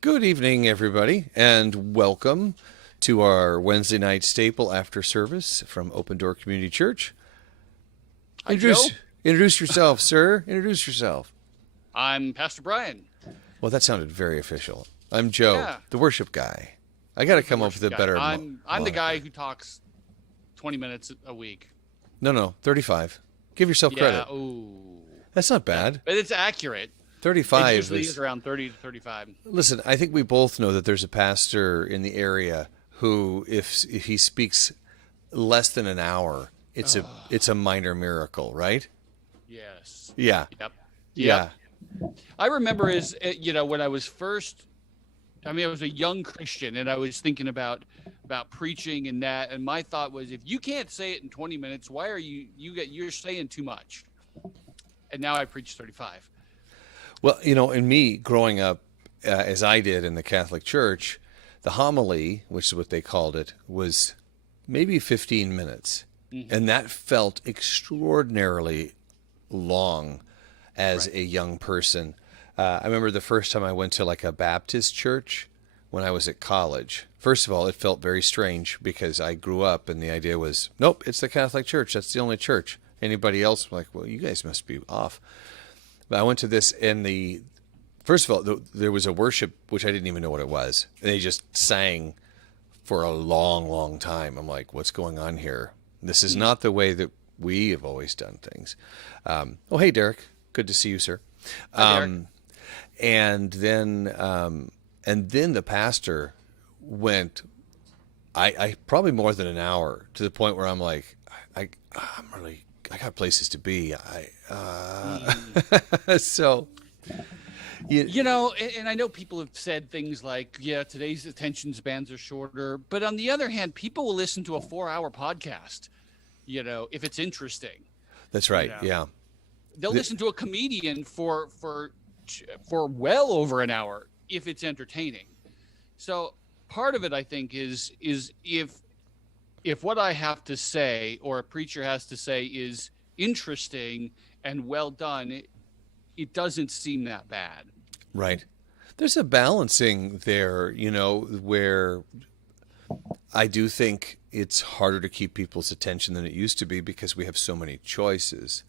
Good evening, everybody, and welcome to our Wednesday night staple after service from Open Door Community Church. Hi, Introduce Joe. introduce yourself, sir. Introduce yourself. I'm Pastor Brian. Well, that sounded very official. I'm Joe, Yeah, the worship guy. I got to the come up with worship a guy. better I'm the guy moniker. who talks 20 minutes a week. No, 35. Give yourself Yeah. credit. Oh, That's not yeah. bad. But it's accurate. It 35 usually is is. around 30 to 35. Listen, I think we both know that there's a pastor in the area who, if he speaks less than an hour, it's a minor miracle, right? Yes. Yeah. Yep. Yeah. Yep. I remember when I was first. I mean, I was a young Christian, and I was thinking about preaching and that. And my thought was, if you can't say it in 20 minutes, why are you're saying too much? And now I preach 35. Well, in me growing up as I did in the Catholic Church, the homily, which is what they called it, was maybe 15 minutes. Hmm. And that felt extraordinarily long as Right. a young person. I remember the first time I went to like a Baptist church when I was at college. First of all, it felt very strange because I grew up and the idea was, nope, it's the Catholic Church. That's the only church. Anybody else, like, well, you guys must be off. But I went to this, and first of all, there was a worship which I didn't even know what it was. And they just sang for a long, long time. I'm like, what's going on here? This is Mm. not the way that we have always done things. Oh, hey, Derek. Good to see you, sir. Hi, Derek. Um, and then the pastor went, I probably more than an hour, to the point where I'm like, I got places to be. Mm. So you, And I know people have said things like, yeah, today's attention spans are shorter. But on the other hand, people will listen to a 4-hour podcast, if it's interesting. that's You right. know, Yeah. they'll The- listen to a comedian for well over an hour if it's entertaining. So part of it, I think, is if what I have to say or a preacher has to say is interesting and well done, it doesn't seem that bad. right. There's a balancing there, where I do think it's harder to keep people's attention than it used to be because we have so many choices.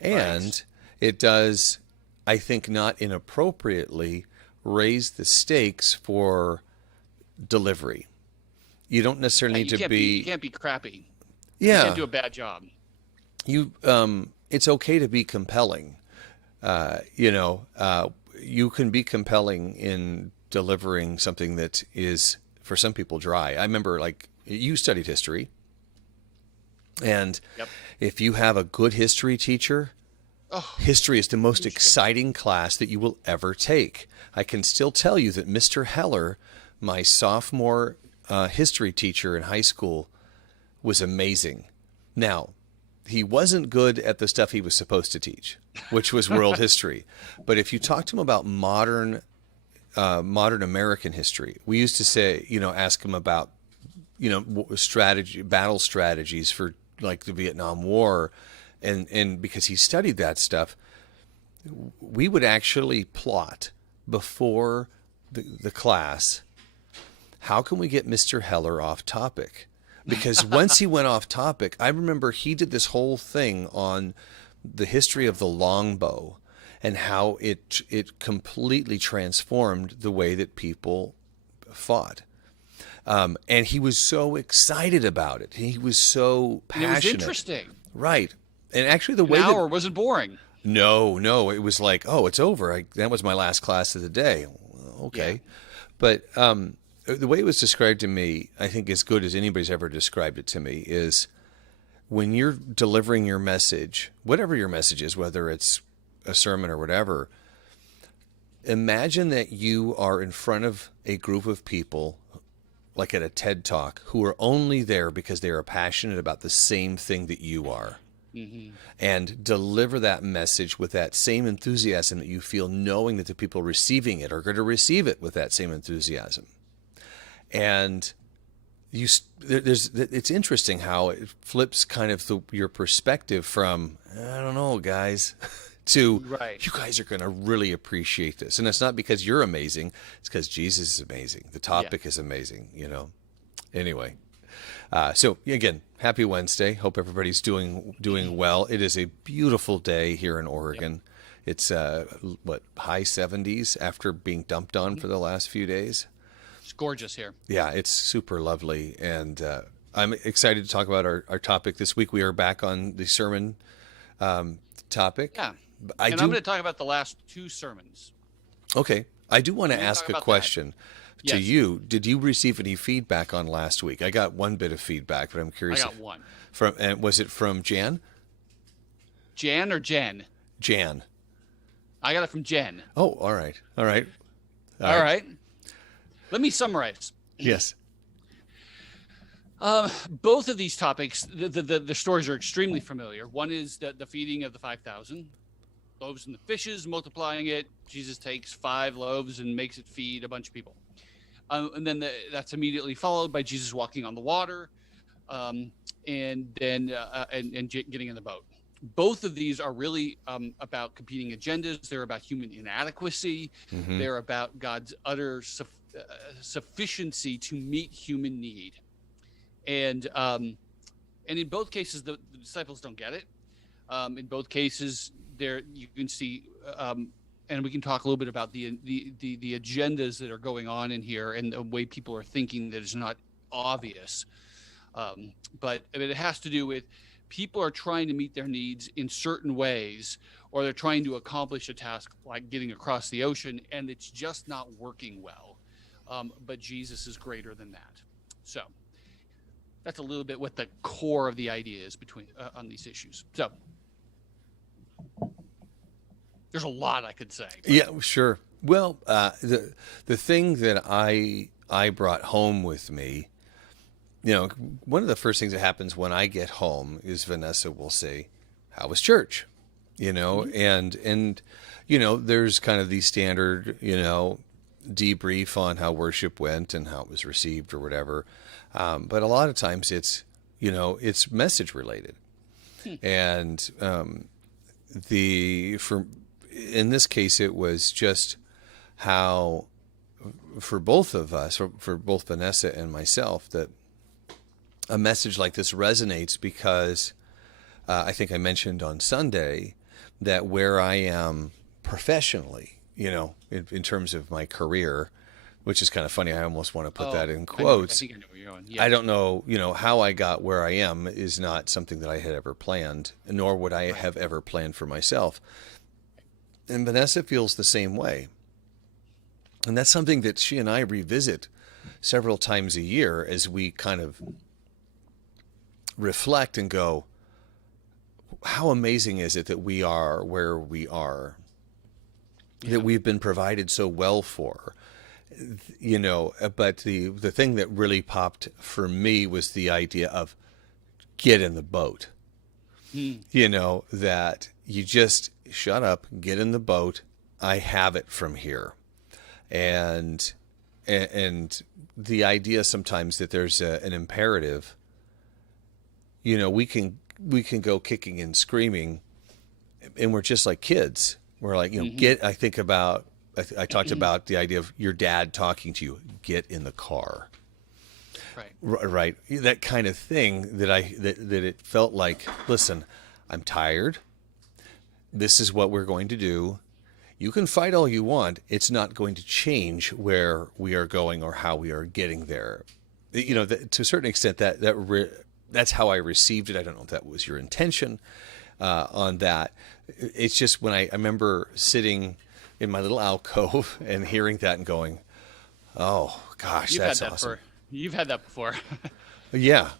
Right. And it does, I think, not inappropriately raise the stakes for delivery. You don't necessarily need You to can't be you be, can't be crappy. You can't yeah, do a bad job. it's okay to be compelling. Uh, you know, uh, you can be compelling in delivering something that is, for some people, dry. I remember, like, you studied history, and Yep. if you have a good history teacher, Oh, history is the most interesting. exciting class that you will ever take. I can still tell you that Mr. Heller, my sophomore history teacher in high school, was amazing. Now, he wasn't good at the stuff he was supposed to teach, which was world history. But if you talk to him about modern American history, we used to say, ask him about, battle strategies for like the Vietnam War, and because he studied that stuff, we would actually plot before the class, how can we get Mr. Heller off topic? Because once he went off topic, I remember he did this whole thing on the history of the longbow and how it completely transformed the way that people fought. And he was so excited about it. He was so And it was passionate. interesting. Right. And actually, the An way that hour wasn't boring. no, it was like, oh, it's over. That was my last class of the day. Well, Yeah. okay. But the way it was described to me, I think as good as anybody's ever described it to me, is when you're delivering your message, whatever your message is, whether it's a sermon or whatever, imagine that you are in front of a group of people, like at a TED Talk, who are only there because they are passionate about the same thing that you are, Hmm. and deliver that message with that same enthusiasm that you feel, knowing that the people receiving it are going to receive it with that same enthusiasm. And it's interesting how it flips kind of your perspective from, I don't know, guys, to, Right. you guys are going to really appreciate this. And it's not because you're amazing, it's because Jesus is amazing. The Yeah. topic is amazing, you know. Anyway, so again, happy Wednesday. Hope everybody's doing well. It is a beautiful day here in Oregon. It's high 70s after being dumped on for the last few days. It's gorgeous here. Yeah, it's super lovely, and I'm excited to talk about our topic this week. We are back on the sermon topic. Yeah. I And do. I'm going to talk about the last two sermons. Okay, I do want to We're gonna ask talk a about that. question to Yes. you. Did you receive any feedback on last week? I got one bit of feedback, but I'm I curious. got one. And was it from Jan? Jan or Jen? Jan. I got it from Jen. Oh, all right, all right, All right. Let me summarize. Yes. Both of these topics, the stories are extremely familiar. One is the feeding of the 5,000 loaves and the fishes, multiplying it. Jesus takes 5 loaves and makes it feed a bunch of people. And then that's immediately followed by Jesus walking on the water, and then getting in the boat. Both of these are really about competing agendas. They're about human inadequacy. Mm-hmm. They're about God's utter sufficiency to meet human need. And in both cases, the disciples don't get it. In both cases, there you can see, and we can talk a little bit about the agendas that are going on in here and the way people are thinking that is not obvious. But I mean, it has to do with people are trying to meet their needs in certain ways, or they're trying to accomplish a task like getting across the ocean, and it's just not working well. But Jesus is greater than that. So that's a little bit what the core of the idea is between on these issues. So there's a lot I could say. Yeah, sure. Well, the thing that I brought home with me, you know, one of the first things that happens when I get home is Vanessa will say, "How was church?" You know, and you know, there's kind of the standard, you know, debrief on how worship went and how it was received or whatever. But a lot of times it's, you know, it's message related. And in this case, it was just how, for both of us, for both Vanessa and myself, that a message like this resonates because I think I mentioned on Sunday that where I am professionally, you know, in terms of my career, which is kind of funny. I almost want to put that in quotes. I think I know where you're going. Yeah. I don't know, you know, how I got where I am is not something that I had ever planned, nor would I have ever planned for myself. And Vanessa feels the same way. And that's something that she and I revisit several times a year as we kind of reflect and go, how amazing is it that we are where we are, that we've been provided so well for, you know. But the thing that really popped for me was the idea of get in the boat. You know, that you just shut up, get in the boat. I have it from here. And the idea sometimes that there's an imperative, you know, we can go kicking and screaming, and we're just like kids. We're like, you know, I think about, I talked about the idea of your dad talking to you, get in the car. Right. That kind of thing that it felt like, listen, I'm tired. This is what we're going to do. You can fight all you want. It's not going to change where we are going or how we are getting there. You know, to a certain extent, that's how I received it. I don't know if that was your intention on that. It's just when I remember sitting in my little alcove and hearing that and going, oh gosh, that's awesome. You've had that before. Yeah,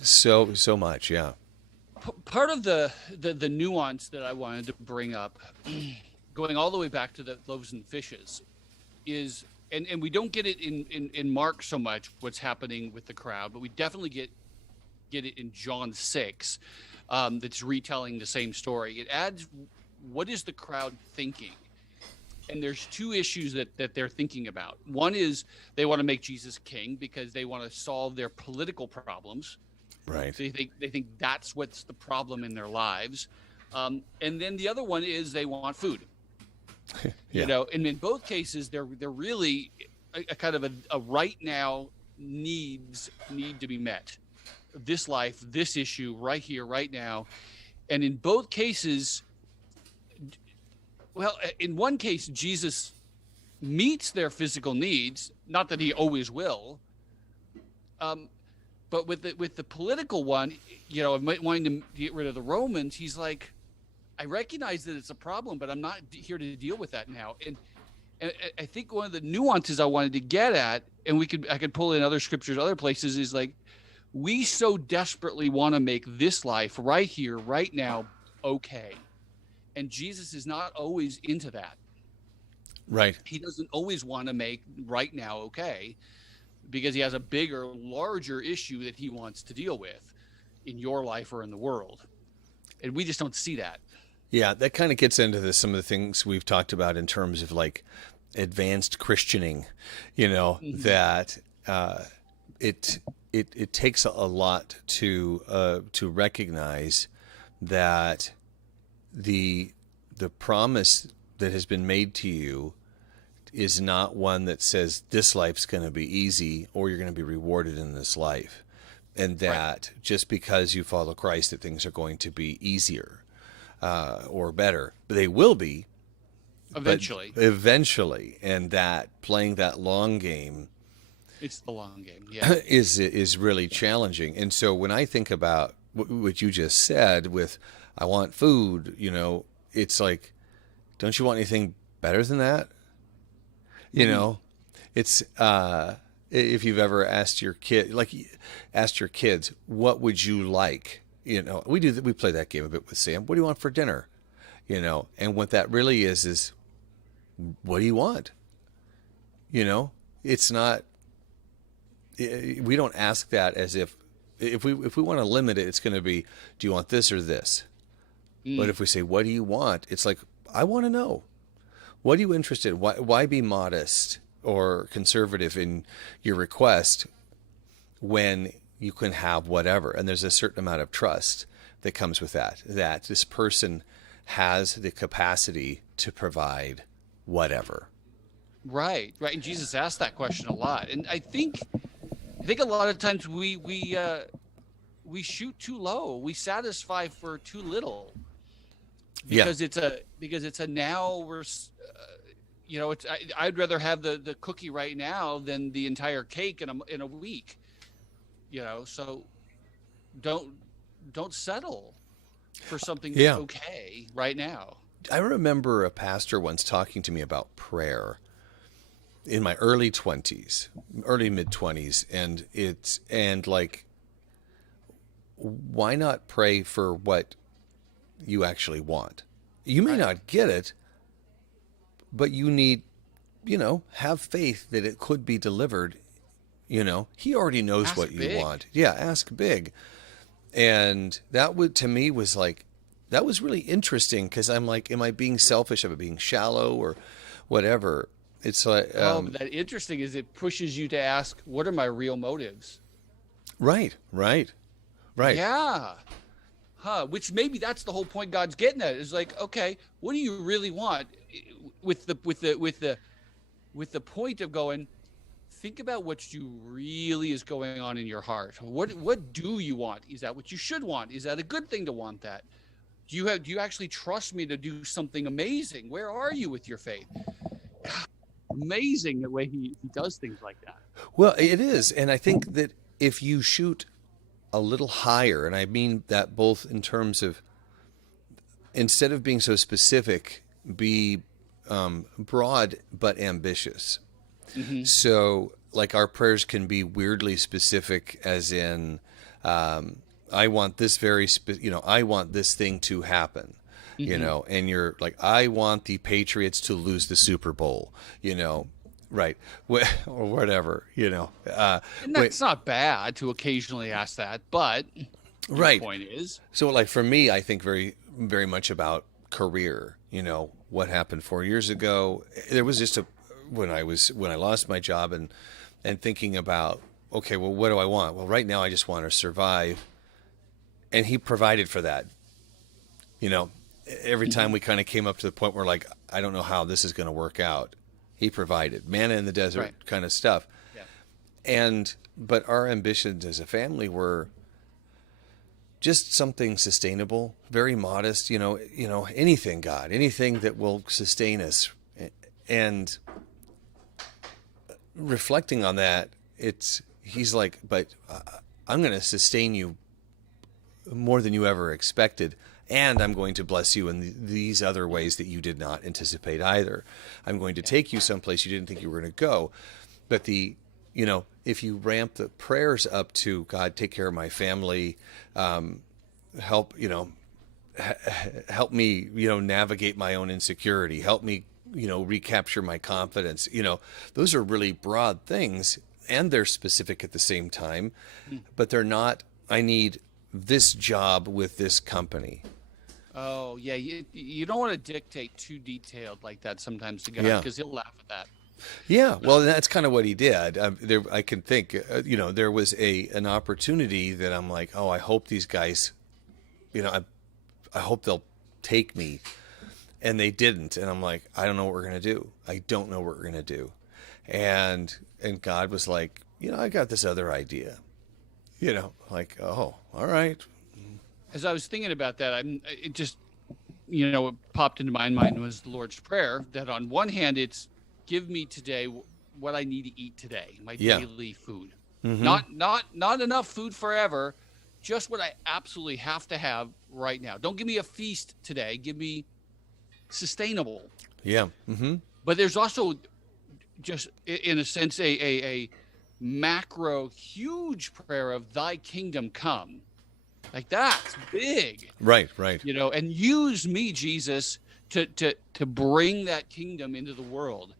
so much. Yeah. Part of the nuance that I wanted to bring up, going all the way back to the loaves and fishes, is, and we don't get it in Mark so much what's happening with the crowd, but we definitely get it in John 6, that's retelling the same story. It adds, what is the crowd thinking? And there's two issues that they're thinking about. One is they want to make Jesus king because they want to solve their political problems. Right. They think that's what's the problem in their lives. And then the other one is they want food. Yeah. You know, and in both cases, they're really a kind of a right now needs need to be met. This life, this issue, right here, right now, and in both cases, well, in one case, Jesus meets their physical needs. Not that he always will, but with the political one, you know, wanting to get rid of the Romans, he's like, I recognize that it's a problem, but I'm not here to deal with that now. And I think one of the nuances I wanted to get at, and I could pull in other scriptures, other places, is like, we so desperately want to make this life right here, right now, okay. And Jesus is not always into that. Right. He doesn't always want to make right now okay, because he has a bigger, larger issue that he wants to deal with in your life or in the world. And we just don't see that. Yeah, that kind of gets into some of the things we've talked about in terms of like advanced Christianing, you know, that it takes a lot to recognize that the promise that has been made to you is not one that says this life's going to be easy or you're going to be rewarded in this life, and that just because you follow Christ that things are going to be easier or better. They will be eventually, and that playing that long game, it's the long game, yeah, is really challenging. And so when I think about what you just said with I want food, you know, it's like, don't you want anything better than that? You know, it's if you've ever asked your kids, what would you like? You know, we play that game a bit with Sam. What do you want for dinner? You know, and what that really is what do you want? You know, it's not. We don't ask that as if we want to limit it, it's going to be, do you want this or this? But if we say, what do you want? It's like, I want to know. What are you interested in? Why be modest or conservative in your request when you can have whatever? And there's a certain amount of trust that comes with that this person has the capacity to provide whatever. Right. And Jesus asked that question a lot. And I think a lot of times we shoot too low. We satisfy for too little. Because it's a now we're, you know, I'd rather have the cookie right now than the entire cake in a week, you know. So don't settle for something that's okay right now. I remember a pastor once talking to me about prayer in my early mid 20s, and like, why not pray for what you actually want? You may not get it, but you need, you know, have faith that it could be delivered. You know, he already knows what you want. Yeah, ask big. And that to me was like, that was really interesting, because I'm like, am I being selfish? Am I being shallow or whatever? It's like, that interesting is it pushes you to ask, what are my real motives? Right. Yeah. Which maybe that's the whole point God's getting at, is like, okay, what do you really want? With the point of going, think about what you really is going on in your heart. What do you want? Is that what you should want? Is that a good thing to want that? Do you actually trust me to do something amazing? Where are you with your faith? Amazing the way he does things like that. Well, it is. And I think that if you shoot a little higher, and I mean that both in terms of, instead of being so specific, be broad but ambitious. Mm-hmm. So like our prayers can be weirdly specific, as in, I want this I want this thing to happen. Mm-hmm. You know, and you're like, I want the Patriots to lose the Super Bowl, you know, right, or whatever, you know. And that's not bad to occasionally ask that, but right. The point is, so like for me, I think very, very much about career. You know, what happened 4 years ago. There was just when I lost my job and thinking about, okay, well, what do I want? Well, right now I just want to survive, and he provided for that. You know. every time we kind of came up to the point where like, I don't know how this is going to work out, he provided manna in the desert Right. kind of stuff. Yeah. But our ambitions as a family were just something sustainable, very modest, anything, God, anything that will sustain us. And reflecting on that, he's like, but I'm going to sustain you more than you ever expected. And I'm going to bless you in these other ways that you did not anticipate either. I'm going to take you someplace you didn't think you were going to go. But if you ramp the prayers up to God, take care of my family, help me, navigate my own insecurity, help me, recapture my confidence. Those are really broad things, and they're specific at the same time, but they're not, I need this job with this company. Oh yeah, you don't want to dictate too detailed like that sometimes to God, Yeah. because he'll laugh at that. Yeah, well, that's kind of what he did. I can think, there was an opportunity that I'm like, oh, I hope these guys, I hope they'll take me, and they didn't. And I'm like, I don't know what we're gonna do. I don't know what we're gonna do, and God was like, I got this other idea, like, oh, all right, As I was thinking about that, it just, what popped into my mind was the Lord's Prayer. That on one hand, it's give me today what I need to eat today, my Yeah. daily food. Mhm. Not enough food forever, just what I absolutely have to have right now. Don't give me a feast today. Give me sustainable. yeah, But there's also just in a sense a macro huge prayer of thy kingdom come. Like that's big. right, And use me, Jesus, to bring that kingdom into the world.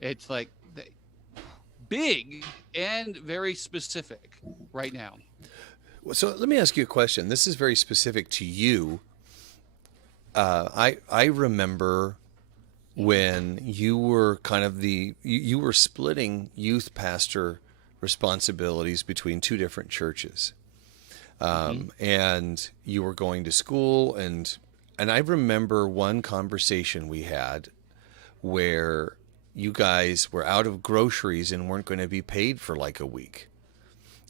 It's like big and very specific right now. So let me ask you a question. This is very specific to you. I remember when you were kind of you were splitting youth pastor responsibilities between two different churches, and you were going to school, and I remember one conversation we had where you guys were out of groceries and weren't going to be paid for like a week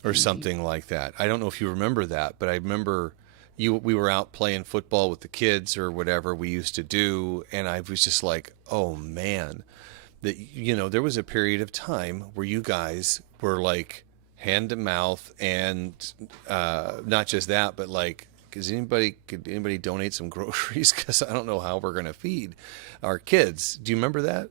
or something like that. I don't know if you remember that, but I remember we were out playing football with the kids or whatever we used to do, and I was just like, oh man, that there was a period of time where you guys were like hand to mouth, and not just that, but like, could anybody donate some groceries, because I don't know how we're going to feed our kids. Do you remember that?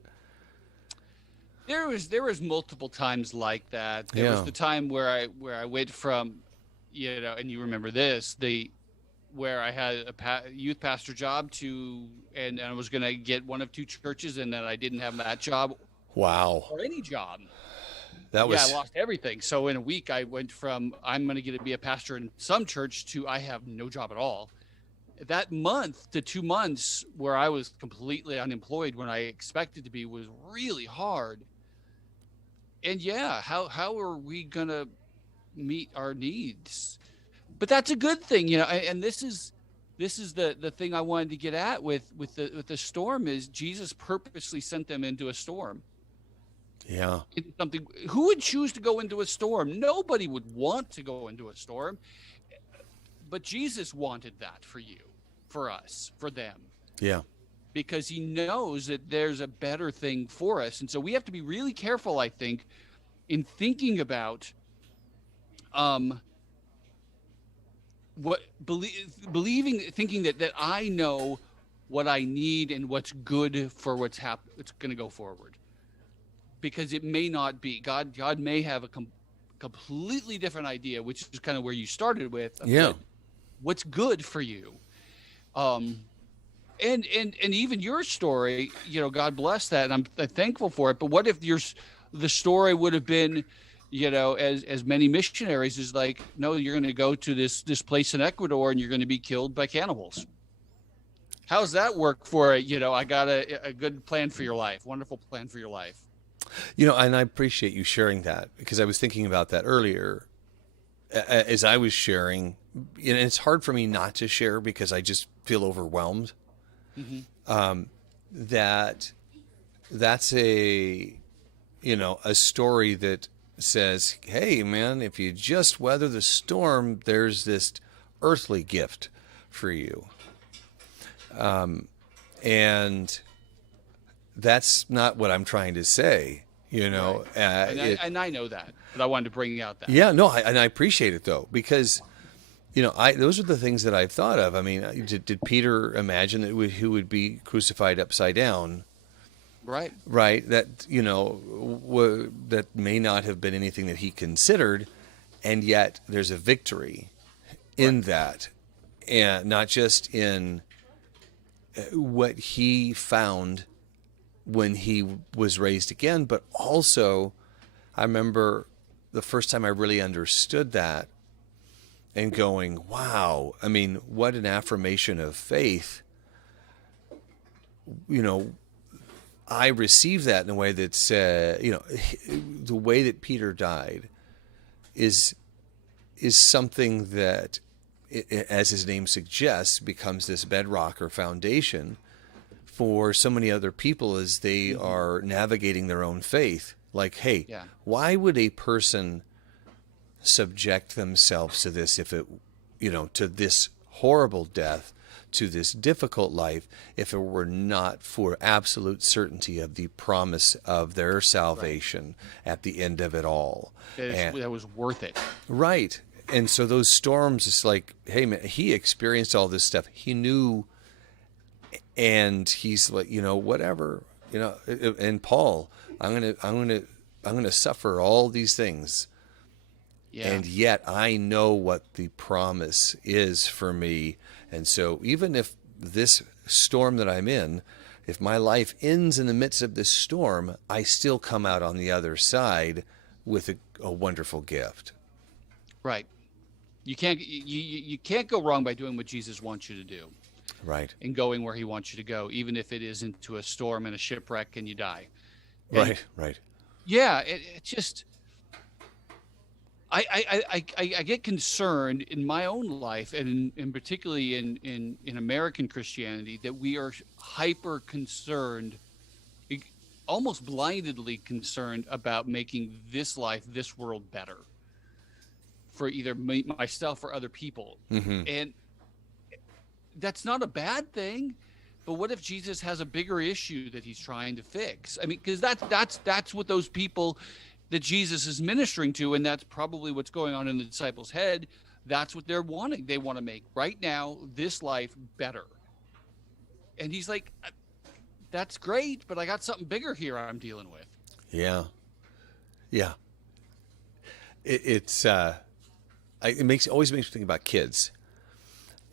There was multiple times like that. There was Yeah. the time where I went from, and you remember this, where I had a youth pastor job and I was going to get one of two churches, and then I didn't have that job Wow. or any job. That was, I lost everything. So in a week, I went from I'm going to get to be a pastor in some church to I have no job at all. That month to 2 months where I was completely unemployed when I expected to be was really hard. And yeah, how are we going to meet our needs? But that's a good thing, and this is the thing I wanted to get at with the storm is Jesus purposely sent them into a storm. yeah. Something, who would choose to go into a storm? Nobody would want to go into a storm, but Jesus wanted that for you, for us, for them, Yeah. because he knows that there's a better thing for us. And so we have to be really careful, I think, in thinking about thinking that I know what I need and what's good for what's going to go forward. Because it may not be. God may have a completely different idea, which is kind of where you started with. Yeah. What's good for you. And even your story, God bless that, and I'm thankful for it. But what if the story would have been, as many missionaries is like, no, you're going to go to this place in Ecuador and you're going to be killed by cannibals. How's that work for I got a good plan for your life, wonderful plan for your life. And I appreciate you sharing that, because I was thinking about that earlier as I was sharing, and it's hard for me not to share because I just feel overwhelmed that that's a story that says, hey man, if you just weather the storm, there's this earthly gift for you. And that's not what I'm trying to say, Right. And I know that, but I wanted to bring out that. Yeah, no, and I appreciate it though, because those are the things that I've thought of. I mean, did Peter imagine that he would be crucified upside down? Right. Right. That that may not have been anything that he considered, and yet there's a victory in that, and not just in what he found when he was raised again, but also I remember the first time I really understood that and going, wow, I mean, what an affirmation of faith. I received that in a way that's, the way that Peter died is something that, as his name suggests, becomes this bedrock or foundation for so many other people as they are navigating their own faith. Like, hey, Yeah. why would a person subject themselves to this to this horrible death, to this difficult life, if it were not for absolute certainty of the promise of their salvation at the end of it all? That was worth it. Right. And so those storms, it's like, hey man, he experienced all this stuff. He knew, and he's like, whatever, and Paul, I'm going to suffer all these things. Yeah. And yet I know what the promise is for me. And so even if this storm that I'm in, if my life ends in the midst of this storm, I still come out on the other side with a wonderful gift. Right. You can't go wrong by doing what Jesus wants you to do. Right. And going where he wants you to go, even if it is into a storm and a shipwreck and you die. And Right. yeah, it just, I get concerned in my own life, and particularly in American Christianity, that we are hyper concerned, almost blindedly concerned about making this life, this world better for either myself or other people. Mm-hmm. And that's not a bad thing. But what if Jesus has a bigger issue that he's trying to fix? I mean, because that's what those people that Jesus is ministering to, and that's probably what's going on in the disciples' head. That's what they're wanting. They want to make right now this life better. And he's like, that's great, but I got something bigger here I'm dealing with. Yeah. It always makes me think about kids,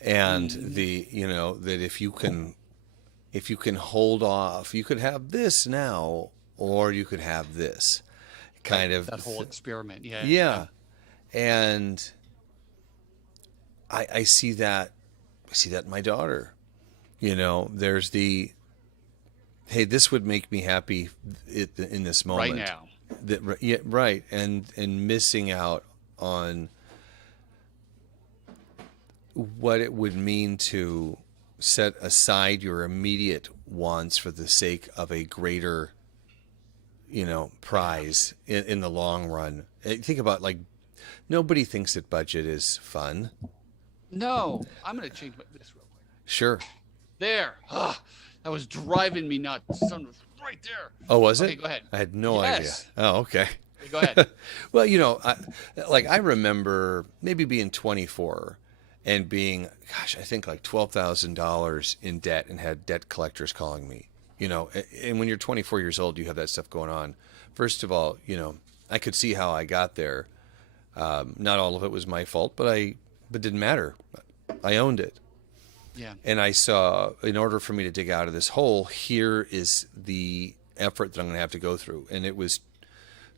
and that if you can hold off, you could have this now, or you could have this. Kind of that whole experiment. Yeah. And I see that in my daughter. There's hey, this would make me happy in this moment right now. Right. And missing out on what it would mean to set aside your immediate wants for the sake of a greater prize in the long run. Think about, like, nobody thinks that budget is fun. No, I'm going to change this real quick. Sure. There. That was driving me nuts. The sun was right there. Oh, was it? Okay, go ahead. I had no Yes. idea. Oh, okay. Okay, go ahead. Well, I remember maybe being 24 and being, I think like $12,000 in debt, and had debt collectors calling me. And when you're 24 years old, you have that stuff going on. First of all, I could see how I got there. Not all of it was my fault, but it didn't matter. I owned it. Yeah. And I saw, in order for me to dig out of this hole, here is the effort that I'm going to have to go through. And it was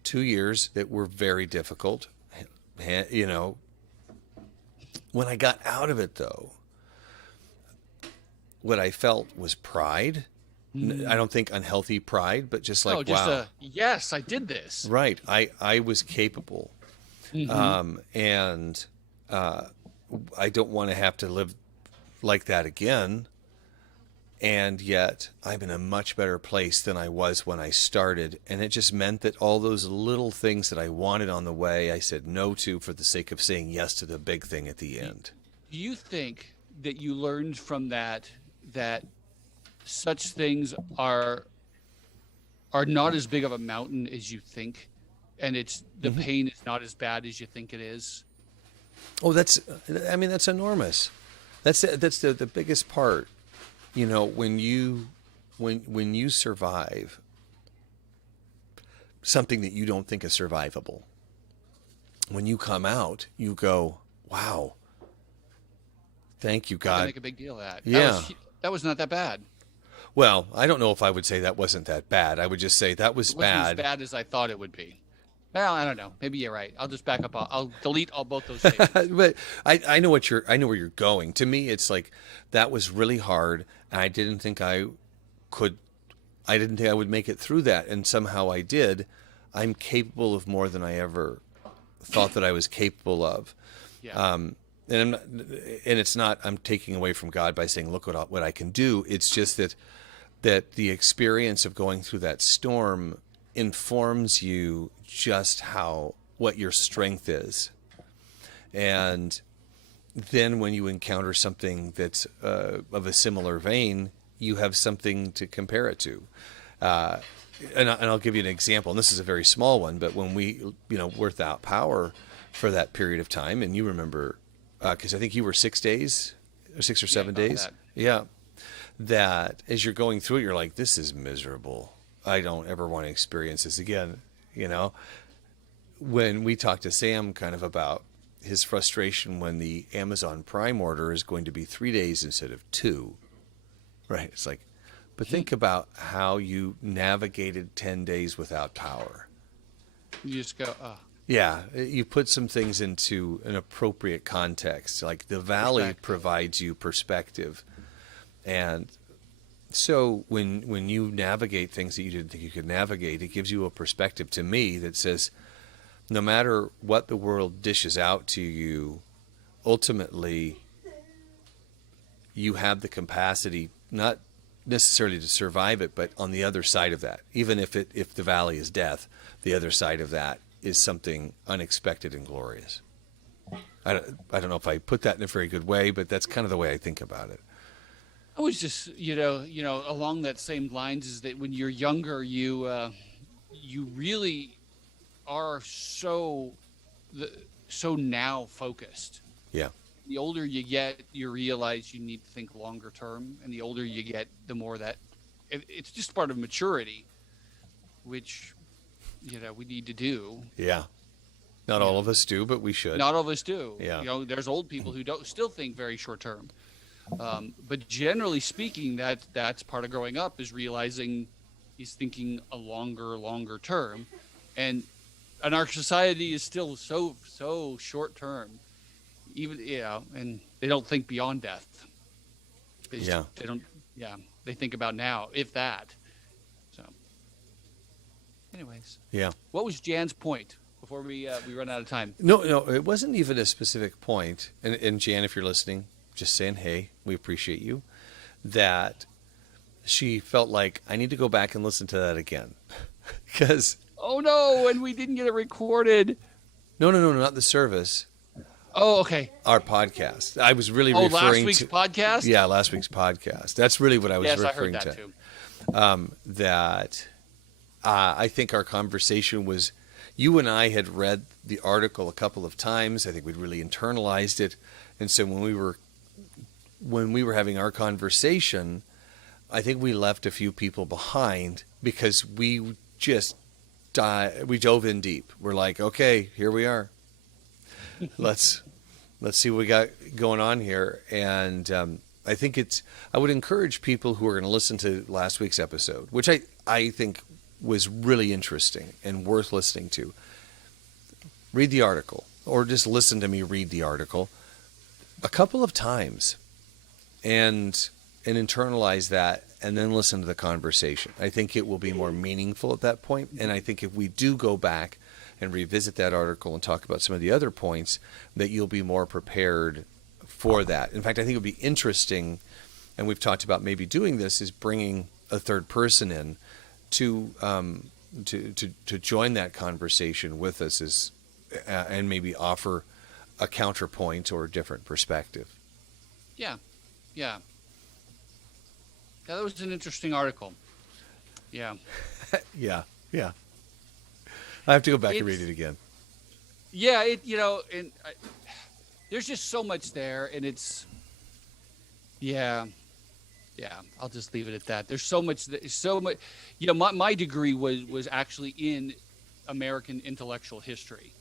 2 years that were very difficult. When I got out of it, though, what I felt was pride. I don't think unhealthy pride, but just like, wow. Yes, I did this. Right. I was capable. Mm-hmm. And I don't want to have to live like that again. And yet I'm in a much better place than I was when I started. And it just meant that all those little things that I wanted on the way, I said no to for the sake of saying yes to the big thing at the end. Do you think that you learned from that such things are not as big of a mountain as you think, and it's the pain is not as bad as you think it is? Oh, that's enormous. That's the biggest part. You know, when you survive something that you don't think is survivable, when you come out, you go, wow, thank you, I God. make a big deal of that. Yeah. That was not that bad. Well, I don't know if I would say that wasn't that bad. I would just say that was It wasn't as bad. bad as I thought it would be. Well, I don't know. Maybe you're right. I'll just back up. I'll delete both those statements. But I know I know where you're going. To me, it's like that was really hard, and I didn't think I would make it through that, and somehow I did. I'm capable of more than I ever thought that I was capable of. Yeah. And it's not I'm taking away from God by saying look what I can do. It's just that the experience of going through that storm informs you just what your strength is. And then when you encounter something that's of a similar vein, you have something to compare it to. And I'll give you an example, and this is a very small one, but when we, were without power for that period of time, and you remember, because I think you were 6 days or 6 or 7 about days. that. Yeah. That as you're going through it, you're like, this is miserable. I don't ever want to experience this again. When we talked to Sam kind of about his frustration when the Amazon Prime order is going to be 3 days instead of 2, right? It's like, but think about how you navigated 10 days without power. You just go, Yeah, you put some things into an appropriate context. Like the valley Perspective. provides you perspective. And so when you navigate things that you didn't think you could navigate, it gives you a perspective to me that says, no matter what the world dishes out to you, ultimately you have the capacity, not necessarily to survive it, but on the other side of that, even if the valley is death, the other side of that is something unexpected and glorious. I don't know if I put that in a very good way, but that's kind of the way I think about it. I was just, along that same lines is that when you're younger, you really are so now focused. Yeah. The older you get, you realize you need to think longer term, and the older you get, the more that it's just part of maturity, which we need to do. Yeah. Not all of us do, but we should. Not all of us do. Yeah. There's old people who don't still think very short term. But generally speaking, that's part of growing up is realizing he's thinking a longer term, and our society is still so short term, even and they don't think beyond death. They don't. Yeah, they think about now, if that. So, anyways, Yeah. what was Jan's point before we run out of time? No, it wasn't even a specific point. And Jan, if you're listening, just saying, hey, we appreciate you. That she felt like I need to go back and listen to that again, because Oh no, and we didn't get it recorded. no, not the service. Oh, okay. Our podcast. I was really Oh, referring last week's to podcast? Yeah, last week's podcast. That's really what I was Yes, I referring heard that to. too. That I think our conversation was, you and I had read the article a couple of times. I think we'd really internalized it, and so when we were having our conversation, I think we left a few people behind because we just we dove in deep. We're like, okay, here we are. Let's see what we got going on here. And I think I would encourage people who are going to listen to last week's episode, which I think was really interesting and worth listening to. Read the article, or just listen to me read the article a couple of times and internalize that, and then listen to the conversation. I think it will be more meaningful at that point. And I think if we do go back and revisit that article and talk about some of the other points, that you'll be more prepared for that. In fact, I think it would be interesting and we've talked about maybe doing this, is bringing a third person in to to join that conversation with us, and maybe offer a counterpoint or a different perspective. Yeah, yeah. Yeah, that was an interesting article. Yeah. Yeah, yeah. I have to go back and It's- read it again. Yeah, and there's just so much there, and yeah, yeah. I'll just leave it at that. There's so much, so much. My degree was actually in American intellectual history,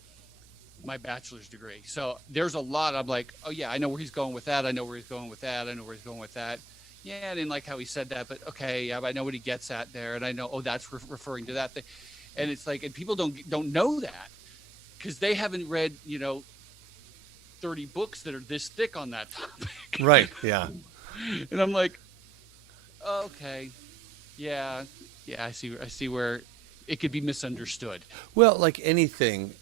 my bachelor's degree. So there's a lot. I'm like, oh yeah, I know where he's going with that. I know where he's going with that. I know where he's going with that. Yeah, I didn't like how he said that, but okay, yeah, I know what he gets at there, and I know, oh, that's referring to that thing, and it's like, and people don't know that because they haven't read 30 books that are this thick on that topic. Right. Yeah. And I'm like, okay, yeah, I see where it could be misunderstood. Well, like anything,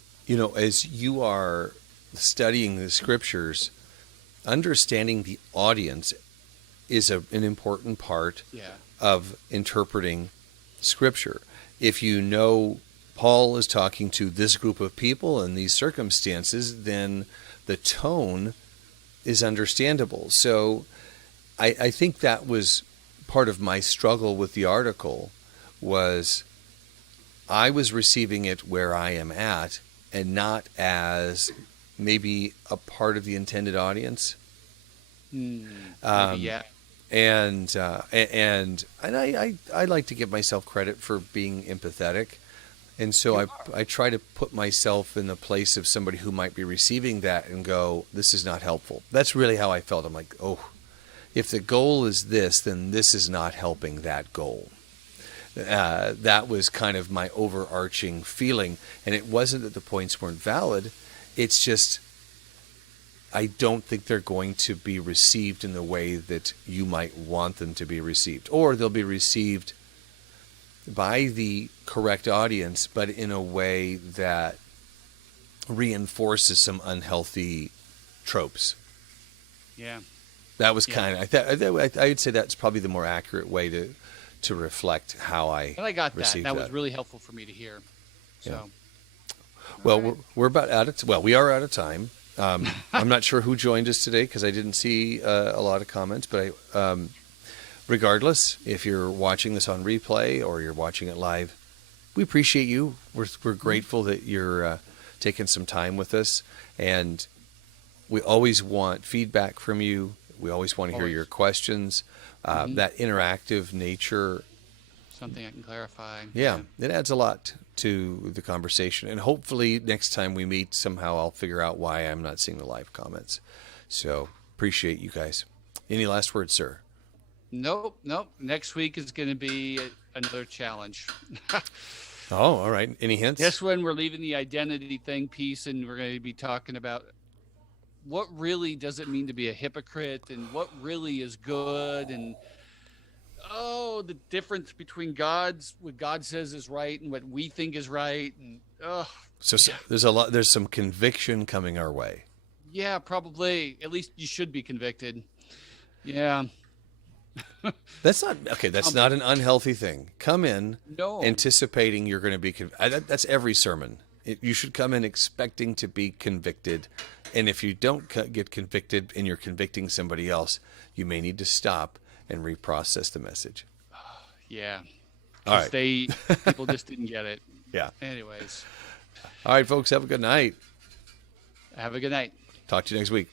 as you are studying the scriptures, understanding the audience is an important part Yeah. of interpreting scripture. If you know Paul is talking to this group of people in these circumstances, then the tone is understandable. So I think that was part of my struggle with the article, was I was receiving it where I am at and not as maybe a part of the intended audience. Maybe, yeah. And I like to give myself credit for being empathetic, and so I try to put myself in the place of somebody who might be receiving that and go, this is not helpful. That's really how I felt. I'm like, oh, if the goal is this, then this is not helping that goal. That was kind of my overarching feeling, and it wasn't that the points weren't valid. It's just I don't think they're going to be received in the way that you might want them to be received, or they'll be received by the correct audience, but in a way that reinforces some unhealthy tropes. Yeah. That was kind of, I would say that's probably the more accurate way to reflect how I And I got that. received That was really helpful for me to hear. So, Yeah. Well, we're about out of we are out of time. I'm not sure who joined us today because I didn't see a lot of comments, but regardless, if you're watching this on replay or you're watching it live, we appreciate you. We're grateful that you're taking some time with us, and we always want feedback from you. We always want to hear Always. your questions. That interactive nature, something I can clarify. yeah, it adds a lot to the conversation. And hopefully next time we meet, somehow I'll figure out why I'm not seeing the live comments. So appreciate you guys. Any last words, sir? Nope. Next week is going to be another challenge. Oh, all right. Any hints? This one, we're leaving the identity thing piece, and we're going to be talking about what really does it mean to be a hypocrite, and what really is good, and the difference between what God says is right and what we think is right, and So there's some conviction coming our way. yeah, probably. At least you should be convicted. Yeah. That's not an unhealthy thing. Come in No. anticipating you're going to be that's every sermon. You should come in expecting to be convicted. And if you don't get convicted and you're convicting somebody else, you may need to stop and reprocess the message. Yeah. All right. People just didn't get it. Yeah. Anyways, All right, folks, have a good night. have a good night. Talk to you next week.